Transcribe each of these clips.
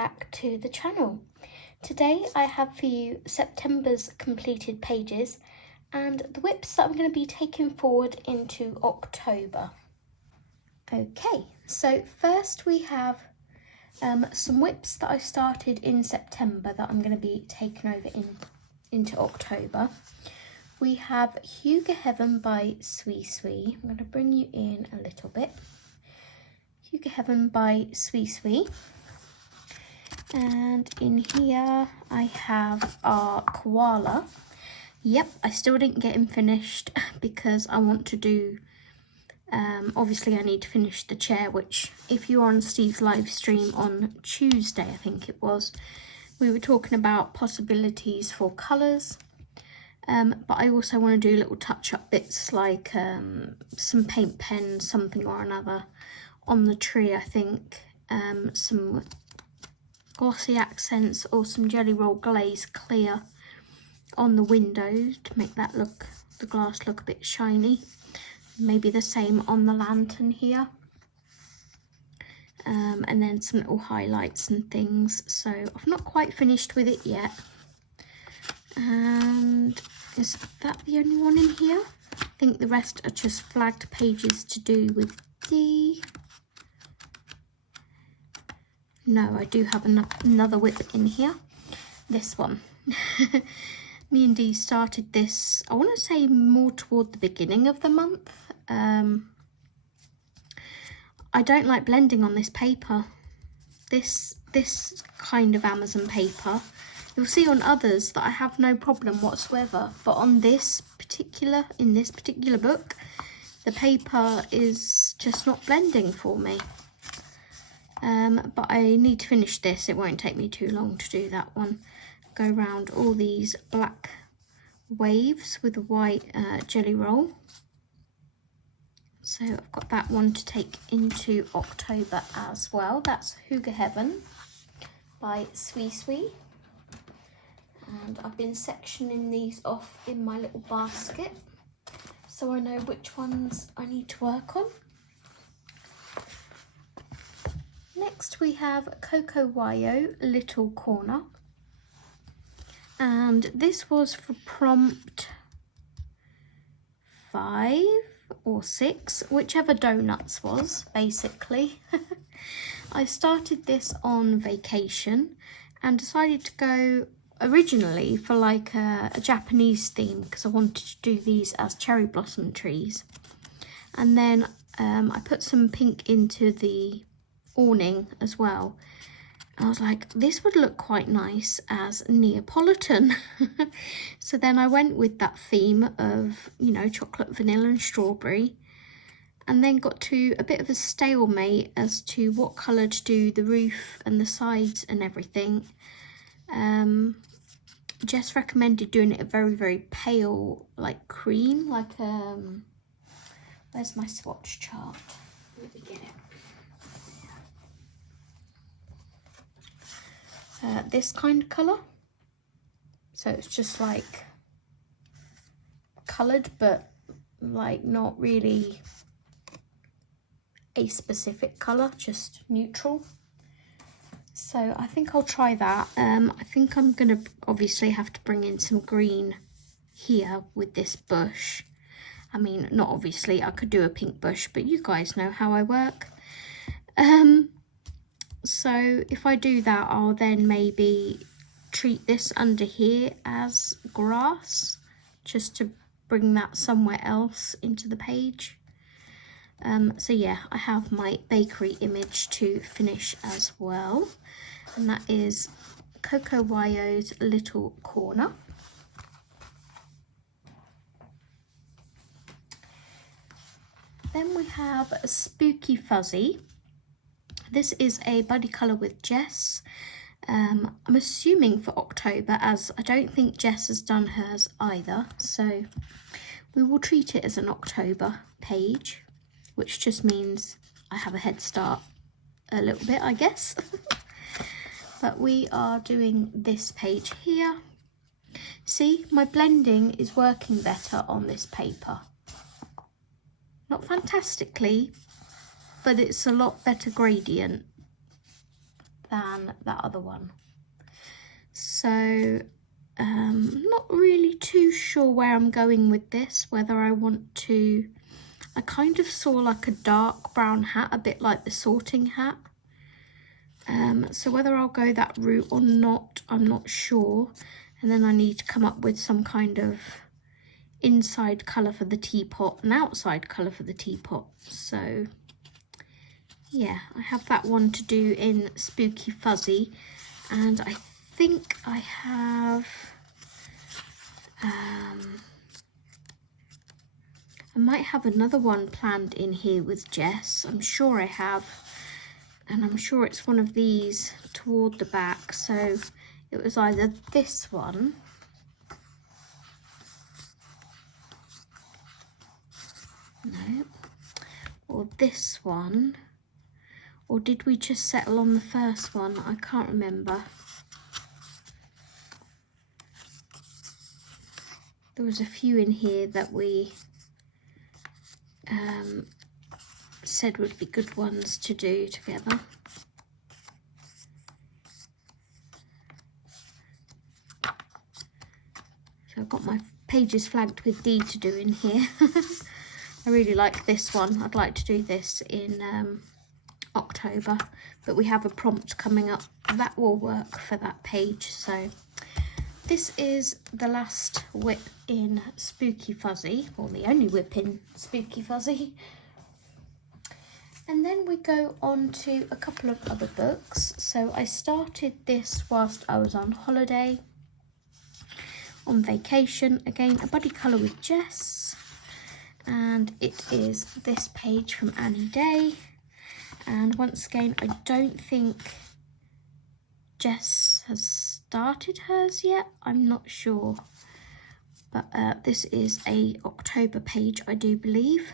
back to the channel. Today I have for you September's completed pages and the whips that I'm going to be taking forward into October. Okay, so first we have some whips that I started in September that I'm going to be taking over into October. We have Hugo Heaven by Sui Sui. I'm going to bring you in a little bit. Hugo Heaven by Sui Sui. And in here I have our koala. Yep, I still didn't get him finished because I want to do, obviously I need to finish the chair, which if you're on Steve's live stream on Tuesday, I think it was, we were talking about possibilities for colours. But I also want to do little touch-up bits like some paint pens, something or another on the tree, I think. Some glossy accents or some jelly roll glaze clear on the windows to make that look, the glass look a bit shiny. Maybe the same on the lantern here. And then some little highlights and things. So I've not quite finished with it yet. And is that the only one in here? I think the rest are just flagged pages to do with D. No, I do have another whip in here. This one. Me and Dee started this, I want to say more toward the beginning of the month. I don't like blending on this paper. This kind of Amazon paper. You'll see on others that I have no problem whatsoever, but on in this particular book, the paper is just not blending for me. But I need to finish this. It won't take me too long to do that one. Go around all these black waves with a white jelly roll. So I've got that one to take into October as well. That's Hugo Heaven by Sui Sui. And I've been sectioning these off in my little basket so I know which ones I need to work on. Next we have CocoWo Little Corner. And this was for prompt 5 or 6, whichever donuts was, basically. I started this on vacation and decided to go originally for like a Japanese theme because I wanted to do these as cherry blossom trees. And then I put some pink into the awning as well. And I was like, this would look quite nice as Neapolitan. So then I went with that theme of, you know, chocolate, vanilla and strawberry. And then got to a bit of a stalemate as to what colour to do the roof and the sides and everything. Jess recommended doing it a very, very pale, like cream, like, where's my swatch chart? Let me get it. This kind of colour. So it's just like coloured, but like not really a specific colour, just neutral. So I think I'll try that. I think I'm going to obviously have to bring in some green here with this bush. I mean, not obviously, I could do a pink bush, but you guys know how I work. So if I do that, I'll then maybe treat this under here as grass, just to bring that somewhere else into the page. So yeah, I have my bakery image to finish as well, and that is CocoWo's Little Corner. Then we have Spooky Fuzzy. This is a buddy colour with Jess. I'm assuming for October, as I don't think Jess has done hers either, so we will treat it as an October page, which just means I have a head start a little bit, I guess. But we are doing this page here. See, my blending is working better on this paper. Not fantastically, but it's a lot better gradient. than that other one. So not really too sure where I'm going with this, whether I want to, I kind of saw like a dark brown hat, a bit like the sorting hat. So whether I'll go that route or not, I'm not sure. And then I need to come up with some kind of inside colour for the teapot and outside colour for the teapot. So yeah, I have that one to do in Spooky Fuzzy, and I think I have I might have another one planned in here with Jess. I'm sure I have, and I'm sure it's one of these toward the back. So it was either this one, no, or this one, or did we just settle on the first one? I can't remember. There was a few in here that we said would be good ones to do together. So I've got my pages flagged with D to do in here. I really like this one. I'd like to do this in October, but we have a prompt coming up that will work for that page. So this is the last whip in Spooky Fuzzy, or the only whip in Spooky Fuzzy. And then we go on to a couple of other books. So I started this whilst I was on holiday, on vacation. Again, a buddy colour with Jess. And it is this page from Annie Day. And once again, I don't think Jess has started hers yet. I'm not sure. But this is a October page, I do believe.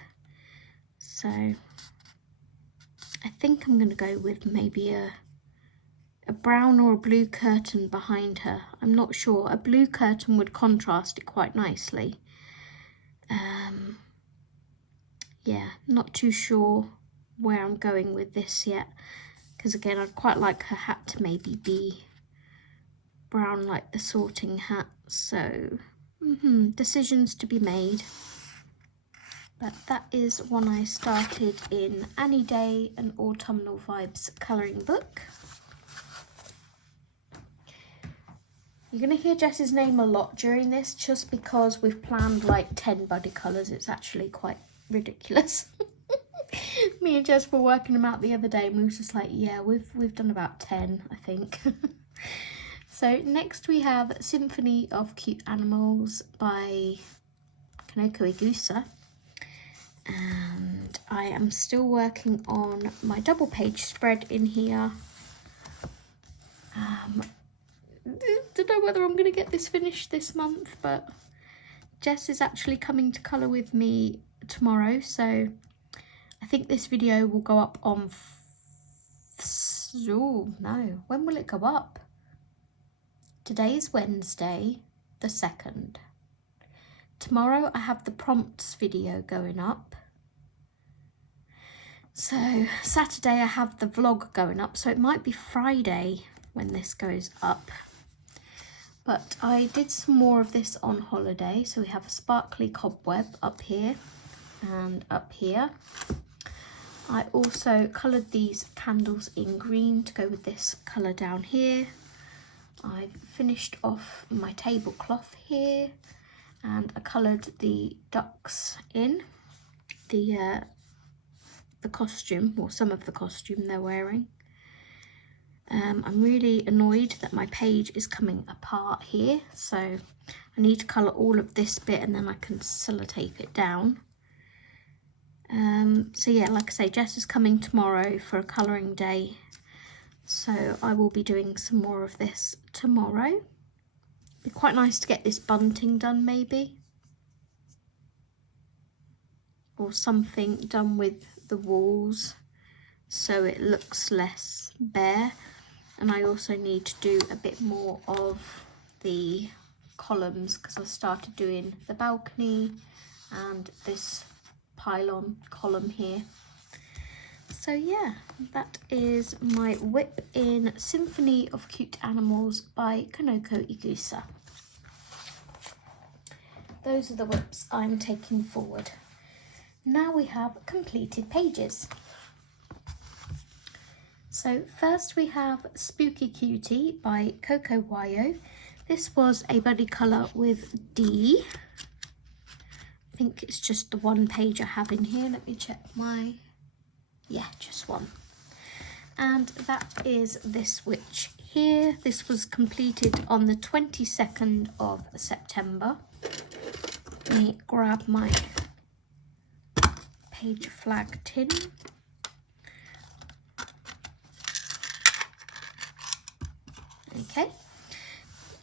So I think I'm going to go with maybe a brown or a blue curtain behind her. I'm not sure. A blue curtain would contrast it quite nicely. Yeah, not too sure where I'm going with this yet, because again, I'd quite like her hat to maybe be brown like the sorting hat. So decisions to be made. But that is one I started in Annie Day, an Autumnal Vibes colouring book. You're going to hear Jess's name a lot during this, just because we've planned like 10 buddy colours. It's actually quite ridiculous. Me and Jess were working them out the other day, and we were just like, yeah, we've done about 10, I think. So next we have Symphony of Cute Animals by CocoWo. And I am still working on my double page spread in here. Don't know whether I'm going to get this finished this month, but Jess is actually coming to colour with me tomorrow, so I think this video will go up on when will it go up? Today is Wednesday the 2nd. Tomorrow I have the prompts video going up. So Saturday I have the vlog going up, so it might be Friday when this goes up. But I did some more of this on holiday. So we have a sparkly cobweb up here and up here. I also coloured these candles in green to go with this colour down here. I've finished off my tablecloth here, and I coloured the ducks in the costume, or some of the costume they're wearing. I'm really annoyed that my page is coming apart here, so I need to colour all of this bit and then I can sellotape it down. So yeah, like I say, Jess is coming tomorrow for a colouring day, so I will be doing some more of this tomorrow. Be quite nice to get this bunting done maybe, or something done with the walls so it looks less bare. And I also need to do a bit more of the columns, because I started doing the balcony and this pylon column here. So yeah, that is my whip in Symphony of Cute Animals by Kanoko Igusa. Those are the whips I'm taking forward. Now we have completed pages. So first we have Spooky Cutie by CocoWo. This was a buddy colour with D. I think it's just the one page I have in here. Let me check my... yeah, just one. And that is this witch here. This was completed on the 22nd of September. Let me grab my page flag tin. Okay.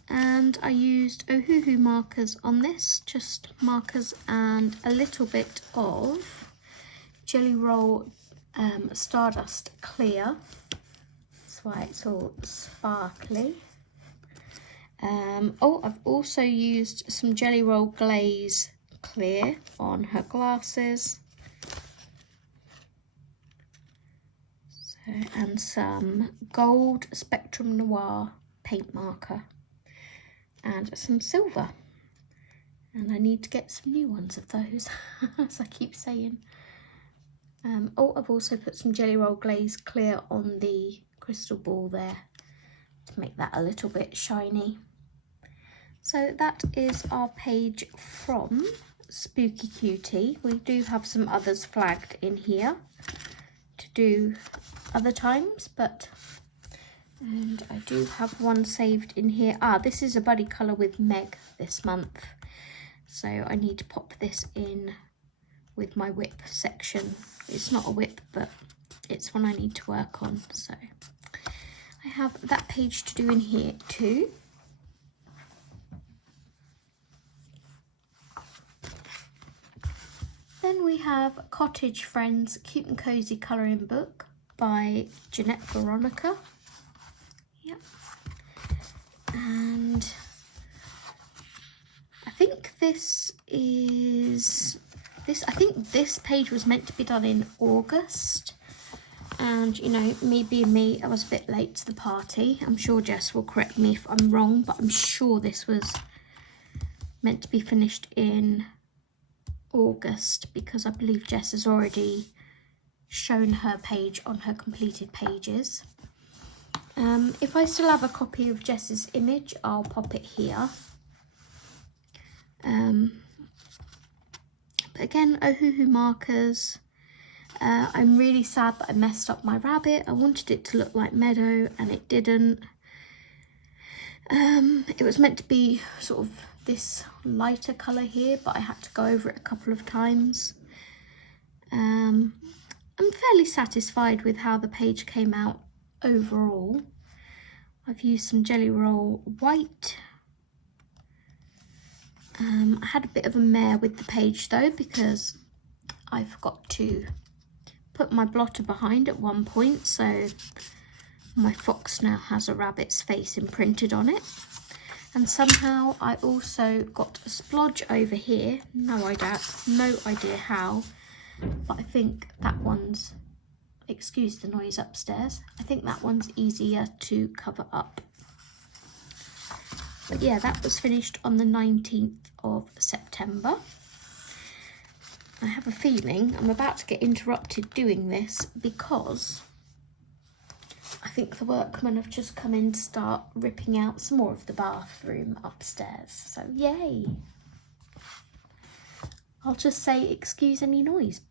And I used Ohuhu markers on this, just markers and a little bit of Jelly Roll Stardust Clear. That's why it's all sparkly. Oh, I've also used some Jelly Roll Glaze Clear on her glasses. So, and some gold Spectrum Noir paint marker. And some silver, and I need to get some new ones of those, as I keep saying. Oh, I've also put some Jelly Roll Glaze Clear on the crystal ball there to make that a little bit shiny. So that is our page from Spooky Cutie. We do have some others flagged in here to do other times, but... and I do have one saved in here. Ah, this is a buddy colour with Meg this month. So I need to pop this in with my whip section. It's not a whip, but it's one I need to work on. So I have that page to do in here too. Then we have Cottage Friends Cute and Cozy Colouring Book by Jeanette Veronica. Yep. And I think I think this page was meant to be done in August. And, you know, me being me, I was a bit late to the party. I'm sure Jess will correct me if I'm wrong, but I'm sure this was meant to be finished in August because I believe Jess has already shown her page on her completed pages. If I still have a copy of Jess's image, I'll pop it here. But again, Ohuhu markers. I'm really sad that I messed up my rabbit. I wanted it to look like Meadow and it didn't. It was meant to be sort of this lighter colour here, but I had to go over it a couple of times. I'm fairly satisfied with how the page came out overall. I've used some Jelly Roll White. I had a bit of a mare with the page though because I forgot to put my blotter behind at one point, so my fox now has a rabbit's face imprinted on it. And somehow I also got a splodge over here, no idea how, but I think that one's, excuse the noise upstairs, I think that one's easier to cover up. But yeah, that was finished on the 19th of September. I have a feeling I'm about to get interrupted doing this because I think the workmen have just come in to start ripping out some more of the bathroom upstairs. So yay! I'll just say excuse any noise.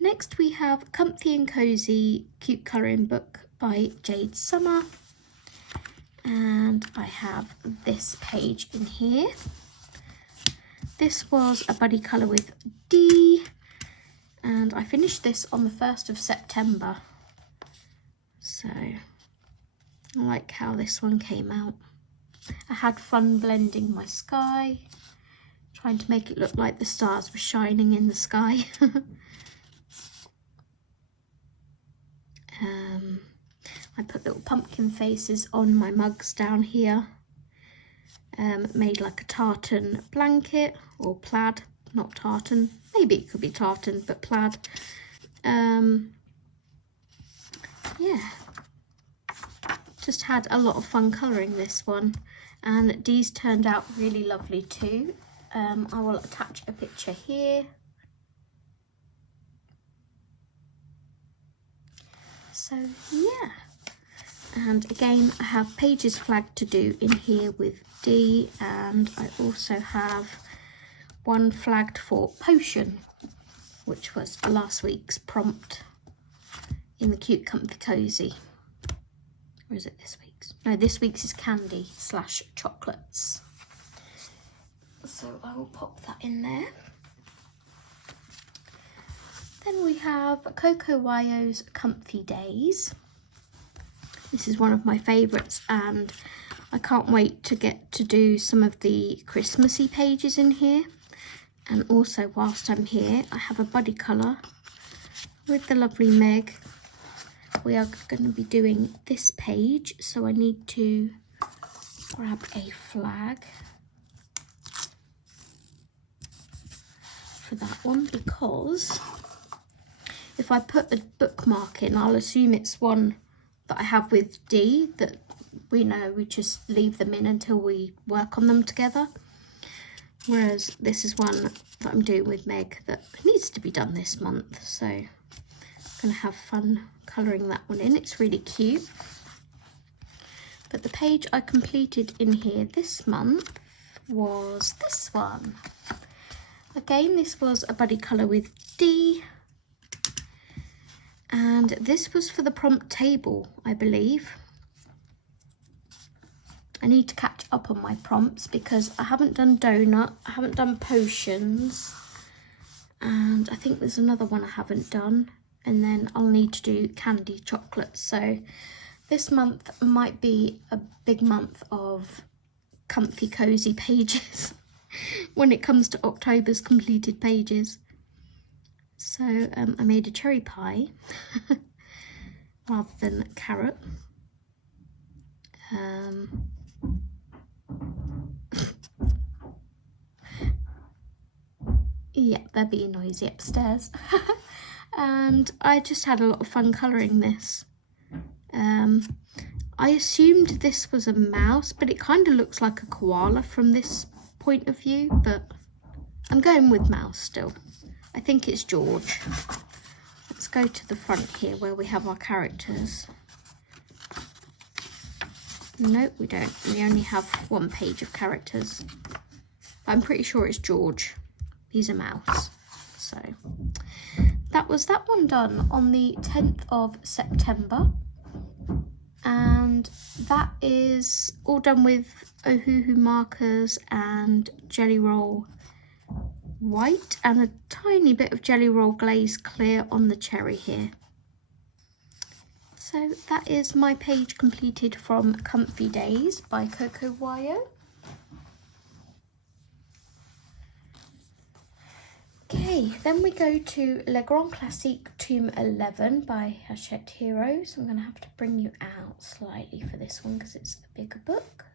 Next we have Comfy and Cozy Cute Colouring Book by Jade Summer. And I have this page in here. This was a buddy colour with D, and I finished this on the 1st of September. So I like how this one came out. I had fun blending my sky, trying to make it look like the stars were shining in the sky. I put little pumpkin faces on my mugs down here. Made like a tartan blanket or plaid, not tartan, maybe it could be tartan but plaid. yeah, just had a lot of fun colouring this one, and these turned out really lovely too. I will attach a picture here. So yeah, and again I have pages flagged to do in here with D, and I also have one flagged for potion, which was last week's prompt in the Cute Comfy Cozy. Or is it this week's? No, this week's is candy / chocolates. So I will pop that in there. Then we have CocoWo's Comfy Days. This is one of my favourites, and I can't wait to get to do some of the Christmassy pages in here. And also, whilst I'm here, I have a buddy colour with the lovely Meg. We are going to be doing this page, so I need to grab a flag for that one, because if I put a bookmark in, I'll assume it's one that I have with D, that we know we just leave them in until we work on them together. Whereas this is one that I'm doing with Meg that needs to be done this month, so I'm going to have fun colouring that one in. It's really cute. But the page I completed in here this month was this one. Again, this was a buddy colour with D, and this was for the prompt table, I believe. I need to catch up on my prompts because I haven't done donut, I haven't done potions, and I think there's another one I haven't done, and then I'll need to do candy chocolates. So this month might be a big month of comfy cozy pages when it comes to October's completed pages. So I made a cherry pie rather than carrot. Yeah, they're being noisy upstairs. And I just had a lot of fun colouring this. I assumed this was a mouse, but it kind of looks like a koala from this point of view, but I'm going with mouse still. I think it's George. Let's go to the front here where we have our characters. Nope, we don't. We only have one page of characters. But I'm pretty sure it's George. He's a mouse. So that was that one done on the 10th of September. And that is all done with Ohuhu markers and Jelly Roll white and a tiny bit of Jelly Roll glaze clear on the cherry here. So that is my page completed from Comfy Days by CocoWo. Okay, then we go to Le Grand Classique Tome 11 by Hachette Heroes. I'm going to have to bring you out slightly for this one because it's a bigger book.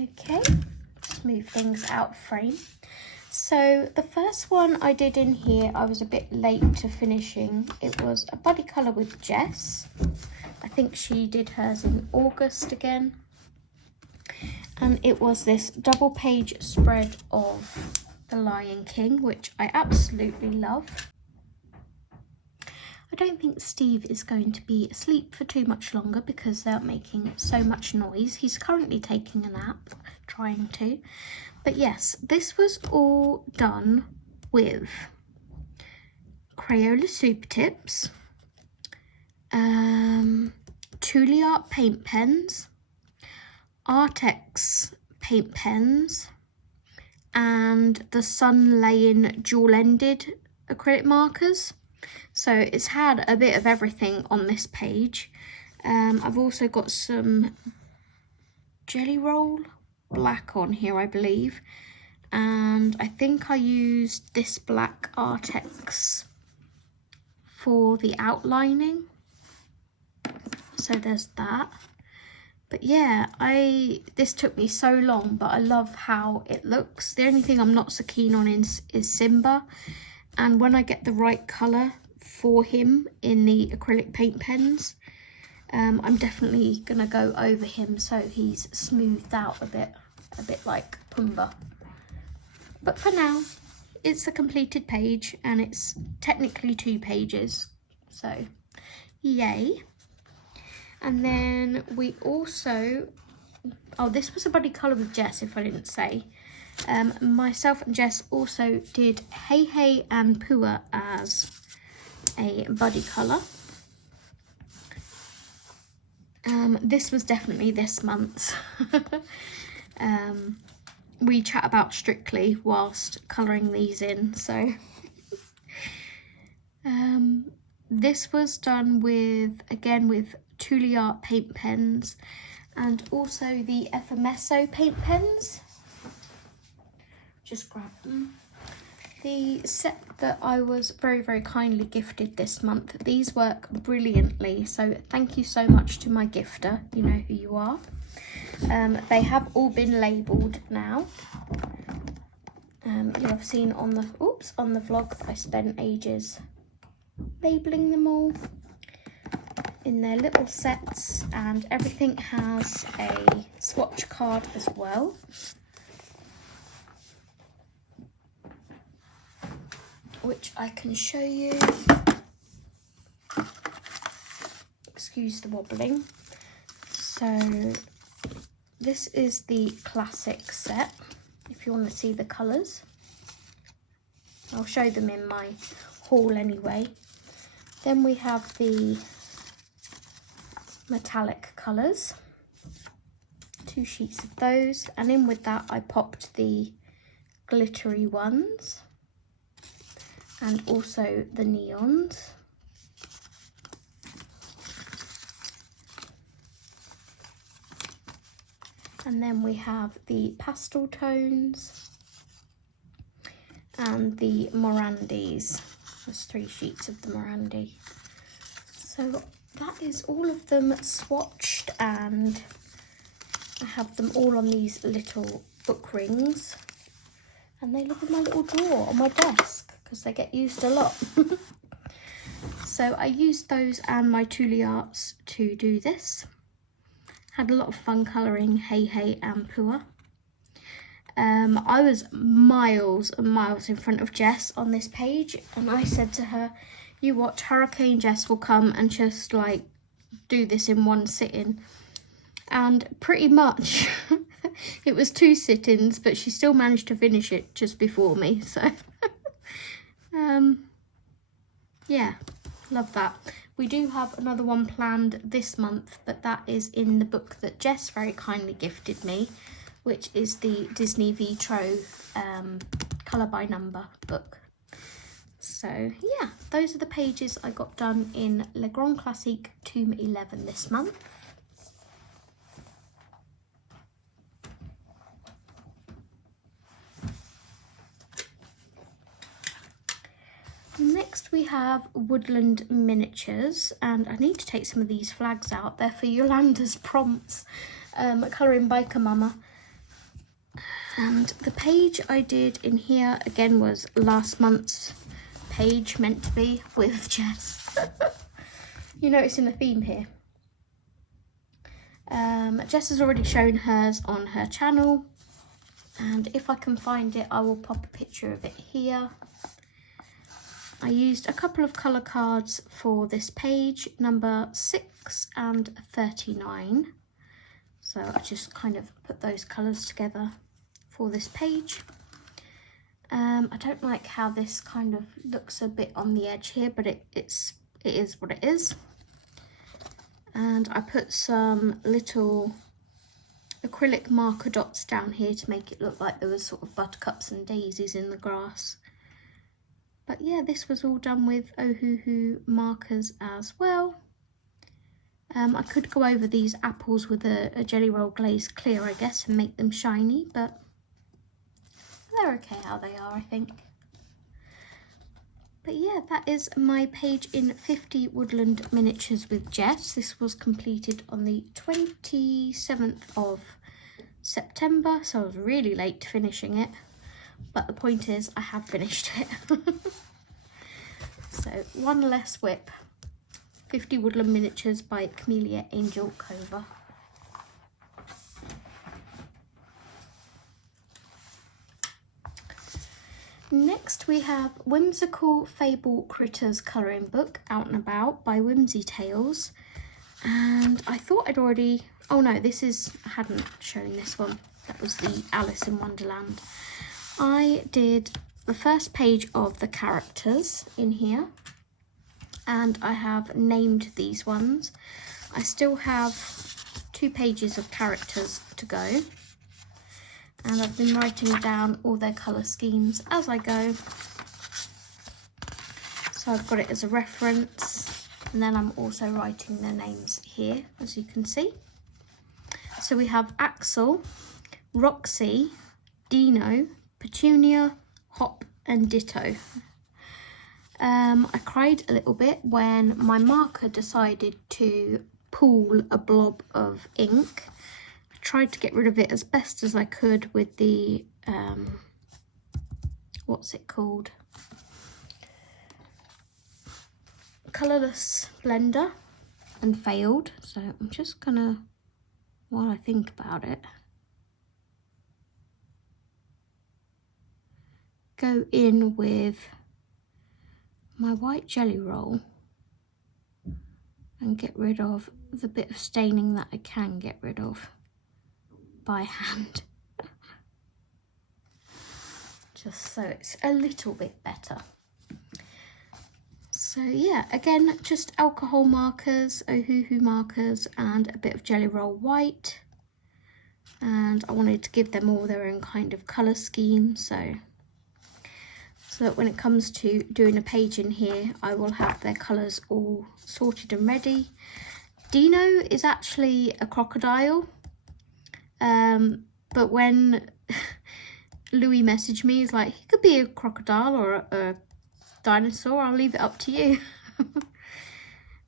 Okay, just move things out of frame. So the first one I did in here, I was a bit late to finishing. It was a buddy colour with Jess. I think she did hers in August again. And it was this double page spread of The Lion King, which I absolutely love. I don't think Steve is going to be asleep for too much longer because they're making so much noise. He's currently taking a nap, trying to. But yes, this was all done with Crayola Super Tips, Truly Art paint pens, Artex paint pens, and the Sun Laying dual-ended acrylic markers. So it's had a bit of everything on this page. I've also got some Jelly Roll black on here, I believe, and I think I used this black Artex for the outlining. So there's that. But yeah, this took me so long, but I love how it looks. The only thing I'm not so keen on is Simba, and when I get the right colour, for him in the acrylic paint pens. I'm definitely gonna go over him so he's smoothed out a bit like Pumbaa. But for now, it's a completed page, and it's technically 2 pages, so yay. And then we also, oh, this was a buddy colour with Jess, if I didn't say. Myself and Jess also did Hey Hey and Pua as a buddy colour. This was definitely this month's. We chat about Strictly whilst colouring these in, so this was done with, again, with Tule Art paint pens and also the Effermesso paint pens. Just grab them. The set that I was very, very kindly gifted this month, these work brilliantly, so thank you so much to my gifter, you know who you are. They have all been labelled now. You'll have seen on the vlog that I spent ages labelling them all in their little sets, and everything has a swatch card as well. Which I can show you. Excuse the wobbling. So this is the classic set, if you want to see the colours. I'll show them in my haul anyway. Then we have the metallic colours, 2 sheets of those, and in with that I popped the glittery ones and also the neons. And then we have the pastel tones and the Morandis. There's 3 sheets of the Morandi. So that is all of them swatched, and I have them all on these little book rings, and they live in my little drawer on my desk because they get used a lot. So I used those and my Tule Arts to do this. Had a lot of fun colouring Hey Hey and Pua. I was miles and miles in front of Jess on this page, and I said to her, you watch, Hurricane Jess will come and just like do this in one sitting. And pretty much it was 2 sit-ins, but she still managed to finish it just before me, so yeah, love that. We do have another one planned this month, but that is in the book that Jess very kindly gifted me, which is the Disney Vitro colour by number book. So yeah, those are the pages I got done in Le Grand Classique Tome 11 this month. Next we have Woodland Miniatures, and I need to take some of these flags out. They're for Yolanda's prompts, colouring Biker Mama. And the page I did in here, again, was last month's page, meant to be, with Jess. You're noticing the theme here. Jess has already shown hers on her channel, and if I can find it, I will pop a picture of it here. I used a couple of colour cards for this page, number 6 and 39. So I just kind of put those colours together for this page. I don't like how this kind of looks a bit on the edge here, but it is what it is. And I put some little acrylic marker dots down here to make it look like there was sort of buttercups and daisies in the grass. But yeah, this was all done with Ohuhu markers as well. I could go over these apples with a jelly roll glaze clear, I guess, and make them shiny, but they're okay how they are, I think. But yeah, that is my page in 50 Woodland Miniatures with Jess. This was completed on the 27th of September, so I was really late finishing it. But the point is, I have finished it. So one less whip. 50 Woodland Miniatures by Camellia Angel Cover. Next we have Whimsical Fable Critters colouring book, Out and About, by Whimsy Tales. And I thought I'd already, oh no, this is, I hadn't shown this one. That was the Alice in Wonderland. I did the first page of the characters in here, and I have named these ones. I still have 2 pages of characters to go. And I've been writing down all their colour schemes as I go. So I've got it as a reference, and then I'm also writing their names here, as you can see. So we have Axel, Roxy, Dino, Petunia, Hop and Ditto. I cried a little bit when my marker decided to pool a blob of ink. Tried to get rid of it as best as I could with the what's it called, colourless blender, and failed. So I'm just gonna, while I think about it, go in with my white jelly roll and get rid of the bit of staining that I can get rid of by hand, just so it's a little bit better. So yeah, again, just alcohol markers, Ohuhu markers, and a bit of jelly roll white, and I wanted to give them all their own kind of colour scheme, so that when it comes to doing a page in here, I will have their colours all sorted and ready. Dino is actually a crocodile. But when Louis messaged me, he's like, he could be a crocodile or a dinosaur, I'll leave it up to you.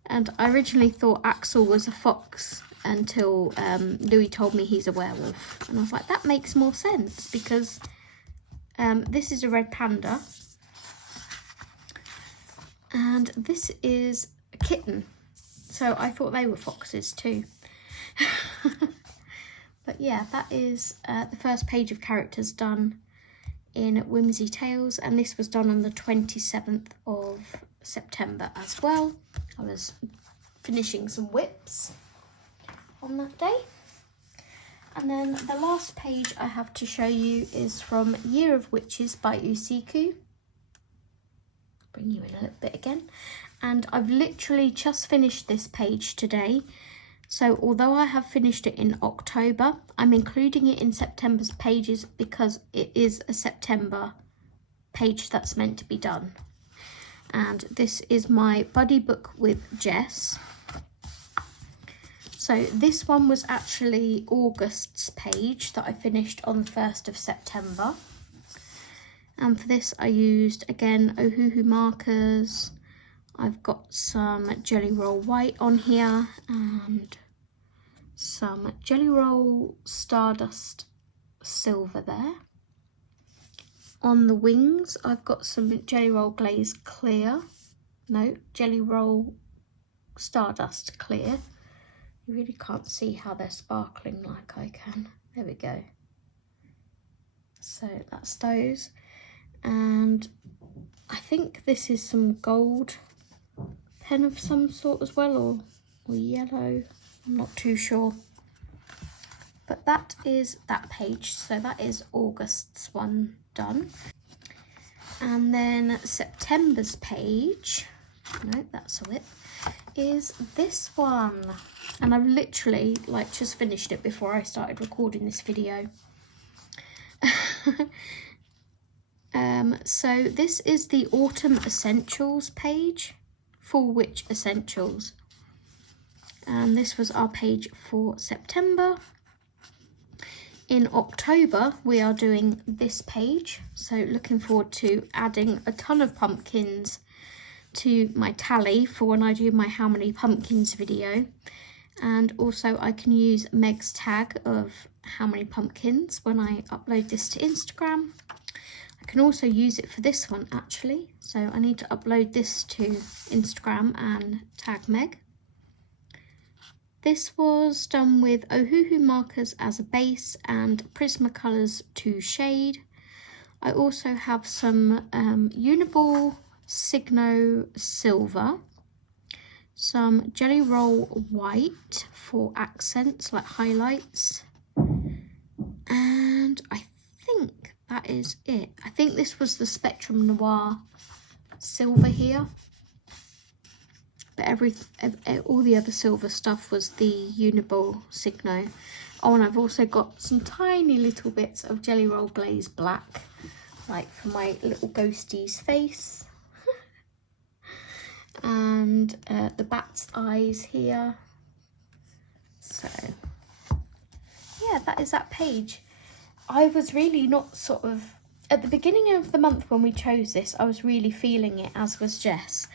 And I originally thought Axel was a fox until Louis told me he's a werewolf. And I was like, that makes more sense, because this is a red panda. And this is a kitten. So I thought they were foxes too. But yeah, that is the first page of characters done in Whimsy Tales, and this was done on the 27th of September as well. I was finishing some whips on that day. And then the last page I have to show you is from Year of Witches by Usiku. Bring you in a little bit again. And I've literally just finished this page today. So although I have finished it in October, I'm including it in September's pages because it is a September page that's meant to be done. And this is my buddy book with Jess. So this one was actually August's page that I finished on the 1st of September. And for this I used, again, Ohuhu markers. I've got some Jelly Roll White on here and some Jelly Roll Stardust Silver there. On the wings, I've got some Jelly Roll Glaze Clear. No, Jelly Roll Stardust Clear. You really can't see how they're sparkling like I can. There we go. So that's those. And I think this is some gold pen of some sort as well, or yellow, I'm not too sure. But that is that page, so that is August's one done. And then September's page, no, that's a whip, is this one. And I've literally just finished it before I started recording this video. So this is the Autumn Essentials page, Fall Witch Essentials. And this was our page for September. In October, we are doing this page. So looking forward to adding a ton of pumpkins to my tally for when I do my How Many Pumpkins video. And also I can use Meg's tag of How Many Pumpkins when I upload this to Instagram. I I can also use it for this one actually, so I need to upload this to Instagram and tag Meg. This was done with Ohuhu markers as a base and Prismacolors to shade. I also have some Uniball Signo Silver, some Jelly Roll White for accents like highlights, and I think that is it. I think this was the Spectrum Noir Silver here. But all the other silver stuff was the Uniball Signo. Oh, and I've also got some tiny little bits of Jelly Roll Glaze Black, like for my little ghostie's face. And the bat's eyes here. So, yeah, that is that page. I was really not sort of... At the beginning of the month when we chose this, I was really feeling it, as was Jess.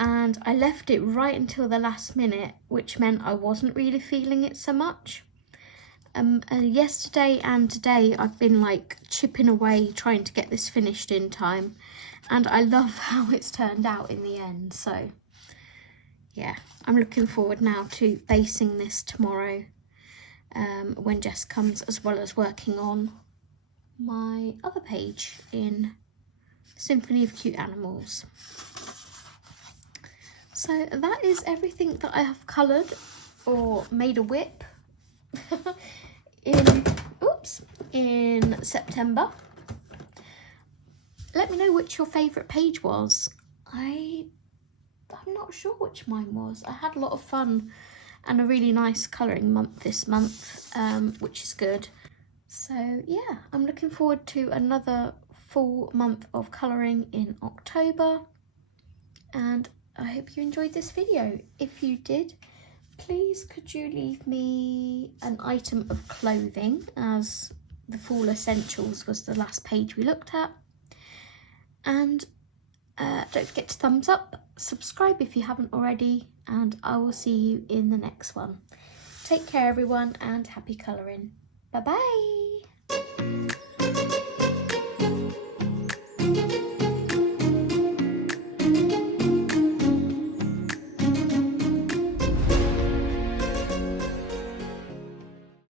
And I left it right until the last minute, which meant I wasn't really feeling it so much. Yesterday and today I've been like chipping away trying to get this finished in time, and I love how it's turned out in the end. So yeah, I'm looking forward now to basing this tomorrow when Jess comes, as well as working on my other page in Symphony of Cute Animals. So that is everything that I have coloured or made a whip in September. Let me know which your favourite page was. I'm not sure which mine was. I had a lot of fun and a really nice colouring month this month, which is good. So yeah, I'm looking forward to another full month of colouring in October, and I hope you enjoyed this video. If you did, please could you leave me an item of clothing, as the Fall Essentials was the last page we looked at. And don't forget to thumbs up, subscribe if you haven't already, and I will see you in the next one. Take care everyone, and happy colouring. Bye bye.